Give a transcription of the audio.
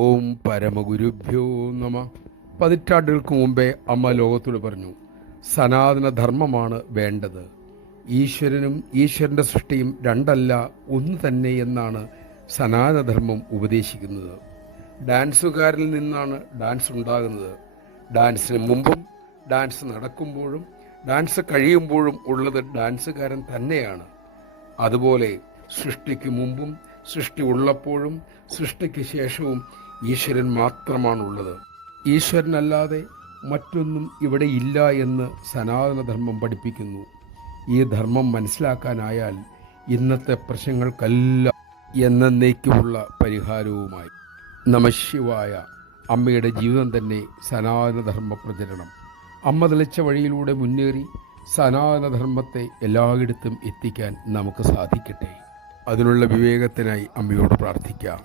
ഓം പരമഗുരുഭ്യോ നമ. പതിറ്റാണ്ടുകൾക്ക് മുമ്പേ അമ്മ ലോകത്തോട് പറഞ്ഞു, സനാതനധർമ്മമാണ് വേണ്ടത്. ഈശ്വരനും ഈശ്വരൻ്റെ സൃഷ്ടിയും രണ്ടല്ല ഒന്ന് തന്നെ എന്നാണ് സനാതനധർമ്മം ഉപദേശിക്കുന്നത്. ഡാൻസുകാരിൽ നിന്നാണ് ഡാൻസ് ഉണ്ടാകുന്നത്. ഡാൻസിന് മുമ്പും ഡാൻസ് നടക്കുമ്പോഴും ഡാൻസ് കഴിയുമ്പോഴും ഉള്ളത് ഡാൻസുകാരൻ തന്നെയാണ്. അതുപോലെ സൃഷ്ടിക്ക് മുമ്പും സൃഷ്ടി ഉള്ളപ്പോഴും സൃഷ്ടിക്ക് ശേഷവും ഈശ്വരൻ മാത്രമാണുള്ളത്. ഈശ്വരനല്ലാതെ മറ്റൊന്നും ഇവിടെ ഇല്ല എന്ന് സനാതനധർമ്മം പഠിപ്പിക്കുന്നു. ഈ ധർമ്മം മനസ്സിലാക്കാനായാൽ ഇന്നത്തെ പ്രശ്നങ്ങൾക്കെല്ലാം എന്നേക്കുമുള്ള പരിഹാരവുമായി. നമഃശിവായ. അമ്മയുടെ ജീവിതം തന്നെ സനാതനധർമ്മ പ്രചരണം. അമ്മ തെളിച്ച വഴിയിലൂടെ മുന്നേറി സനാതനധർമ്മത്തെ എല്ലായിടത്തും എത്തിക്കാൻ നമുക്ക് സാധിക്കട്ടെ. അതിനുള്ള വിവേകത്തിനായി അമ്മയോട് പ്രാർത്ഥിക്കാം.